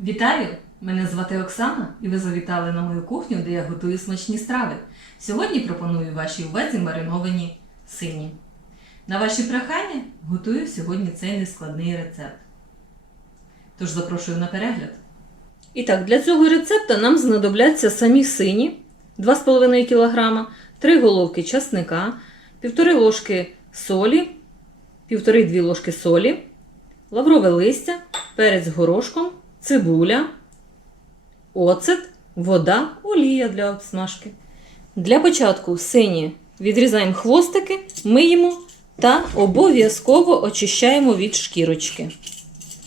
Вітаю! Мене звати Оксана, і ви завітали на мою кухню, де я готую смачні страви. Сьогодні пропоную вашій увазі мариновані сині. На ваші прохання готую сьогодні цей нескладний рецепт. Тож запрошую на перегляд. І так, для цього рецепта нам знадобляться самі сині 2,5 кг, 3 головки часника, 1,5 ложки солі, 1,5-2 ложки солі, лаврове листя, перець горошком, цибуля, оцет, вода, олія для обсмажки. Для початку сині відрізаємо хвостики, миємо та обов'язково очищаємо від шкірочки.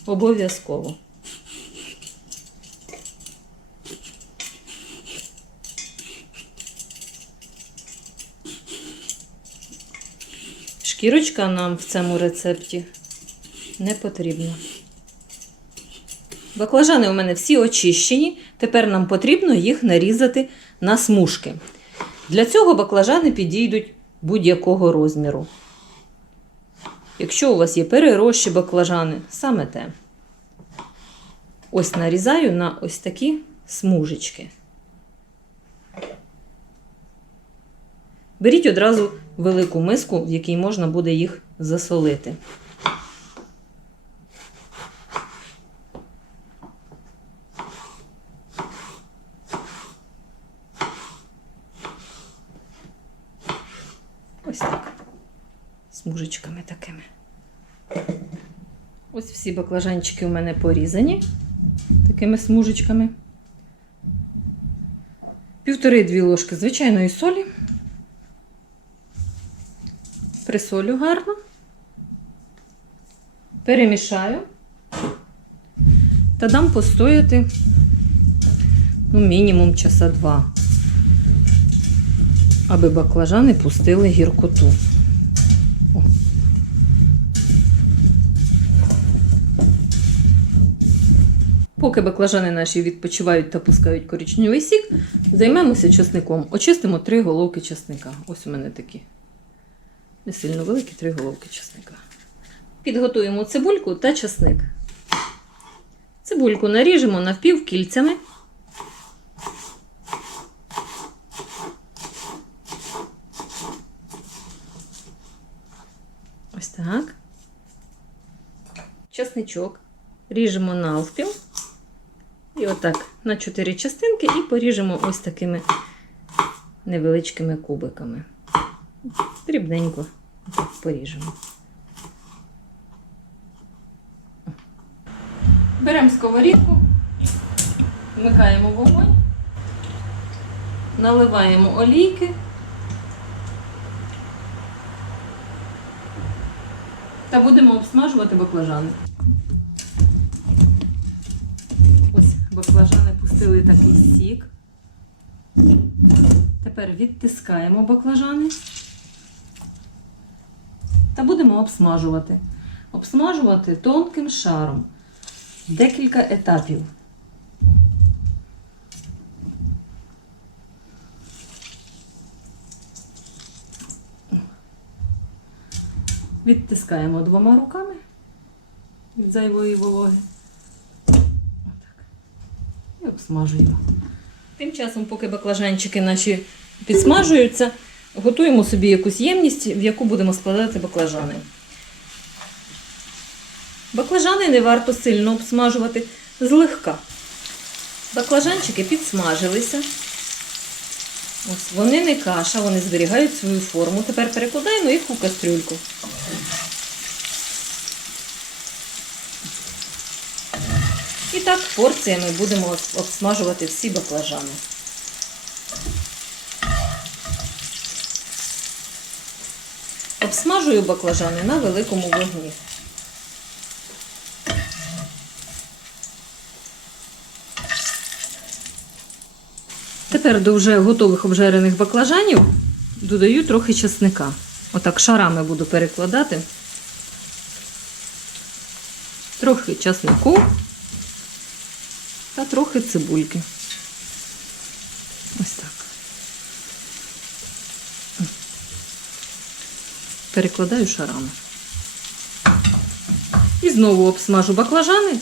Обов'язково. Шкірочка нам в цьому рецепті не потрібна. Баклажани у мене всі очищені. Тепер нам потрібно їх нарізати на смужки. Для цього баклажани підійдуть будь-якого розміру. Якщо у вас є перерощі баклажани, саме те. Ось нарізаю на ось такі смужечки. Беріть одразу велику миску, в якій можна буде їх засолити. Ось так. Смужечками такими. Ось всі баклажанчики у мене порізані такими смужечками. Півтори-дві ложки звичайної солі. Присолю гарно. Перемішаю та дам постояти ну, мінімум часа два аби баклажани пустили гіркоту. Поки баклажани наші відпочивають та пускають коричневий сік, займемося часником. Очистимо три головки часника. Ось у мене такі не сильно великі три головки часника. Підготуємо цибульку та часник. Цибульку наріжемо навпівкільцями. Ось так. Часничок ріжемо навпіл. Отак на 4 частинки і поріжемо ось такими невеличкими кубиками. Дрібненько поріжемо. Беремо сковорідку, вмикаємо вогонь, наливаємо олійки. Та будемо обсмажувати баклажани. Баклажани пустили такий сік. Тепер відтискаємо баклажани та будемо обсмажувати. Обсмажувати тонким шаром. Декілька етапів. Відтискаємо двома руками від зайвої вологи. Обсмажуємо. Тим часом, поки баклажанчики наші підсмажуються, готуємо собі якусь ємність, в яку будемо складати баклажани. Баклажани не варто сильно обсмажувати злегка. Баклажанчики підсмажилися. Ось вони не каша, вони зберігають свою форму. Тепер перекладаємо їх у кастрюльку. Так порціями будемо обсмажувати всі баклажани. Обсмажую баклажани на великому вогні. Тепер до вже готових обжарених баклажанів додаю трохи чесника. Отак шарами буду перекладати. Трохи часнику та трохи цибульки. Ось так. Перекладаю шарами. І знову обсмажу баклажани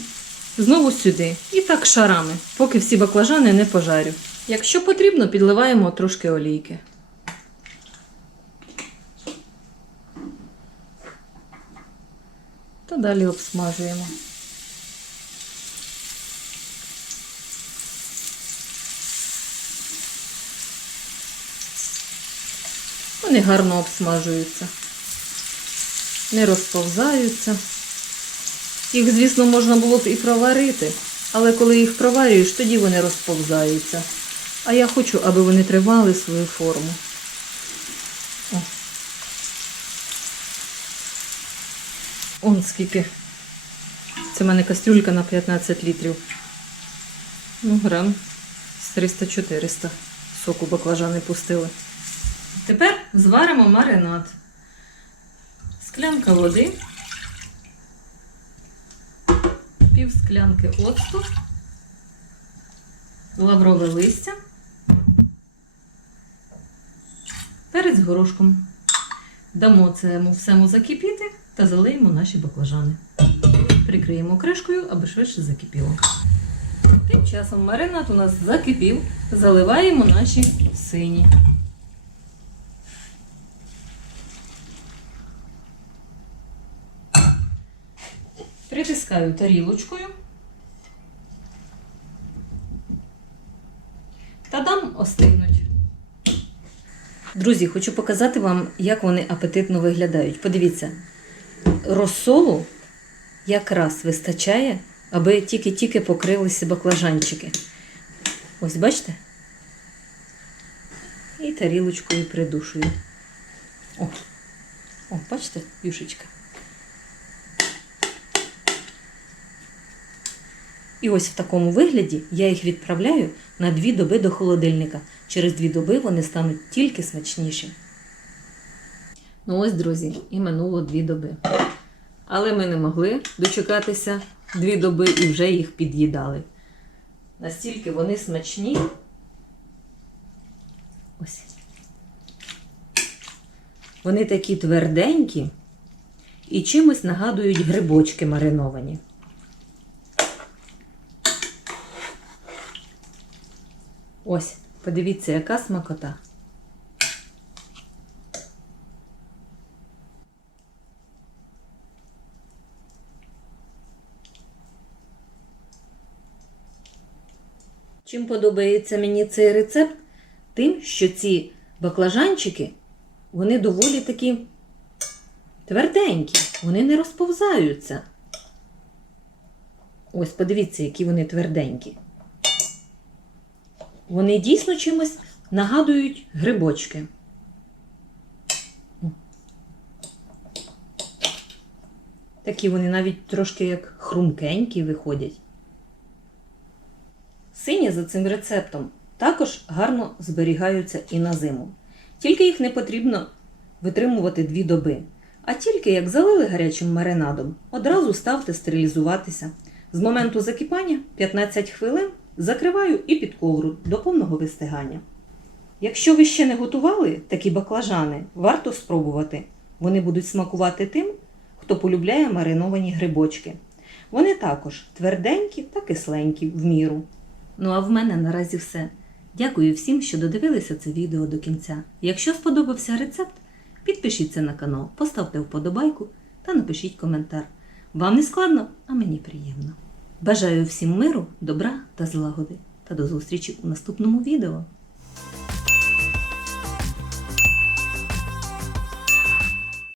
Знову сюди. І так шарами, поки всі баклажани не пожарю. Якщо потрібно, підливаємо трошки олійки. Та далі обсмажуємо. Вони гарно обсмажуються, не розповзаються. Їх, звісно, можна було б і проварити, але коли їх проварюєш, тоді вони розповзаються. А я хочу, аби вони тримали свою форму. О. Он скільки. Це в мене кастрюлька на 15 літрів. Ну, грам з 300-400 соку баклажани пустили. Тепер зваримо маринад. Склянка води, пів склянки оцту, лаврове листя, перець горошком. Дамо цьому всему закипіти та залиємо наші баклажани. Прикриємо кришкою, аби швидше закипіло. Тим часом маринад у нас закипів, заливаємо наші сині. Притискаю тарілочкою та дам остигнуть. Друзі, хочу показати вам, як вони апетитно виглядають. Подивіться, розсолу якраз вистачає, аби тільки-тільки покрилися баклажанчики. Ось бачите? І тарілочкою придушую. О, о бачите, юшечка. І ось в такому вигляді я їх відправляю на дві доби до холодильника. Через дві доби вони стануть тільки смачніші. Ну ось, друзі, і минуло дві доби. Але ми не могли дочекатися дві доби і вже їх під'їдали. Настільки вони смачні. Ось. Вони такі тверденькі і чимось нагадують грибочки мариновані. Ось, подивіться, яка смакота. Чим подобається мені цей рецепт? Тим, що ці баклажанчики, вони доволі такі тверденькі, вони не розповзаються. Ось, подивіться, які вони тверденькі. Вони дійсно чимось нагадують грибочки. Такі вони навіть трошки як хрумкенькі виходять. Сині за цим рецептом також гарно зберігаються і на зиму. Тільки їх не потрібно витримувати дві доби. А тільки як залили гарячим маринадом, одразу ставте стерилізуватися. З моменту закипання 15 хвилин закриваю і під ковру до повного вистигання. Якщо ви ще не готували такі баклажани, варто спробувати. Вони будуть смакувати тим, хто полюбляє мариновані грибочки. Вони також тверденькі та кисленькі в міру. Ну а в мене наразі все. Дякую всім, що додивилися це відео до кінця. Якщо сподобався рецепт, підпишіться на канал, поставте вподобайку та напишіть коментар. Вам не складно, а мені приємно. Бажаю всім миру, добра та злагоди. Та до зустрічі у наступному відео.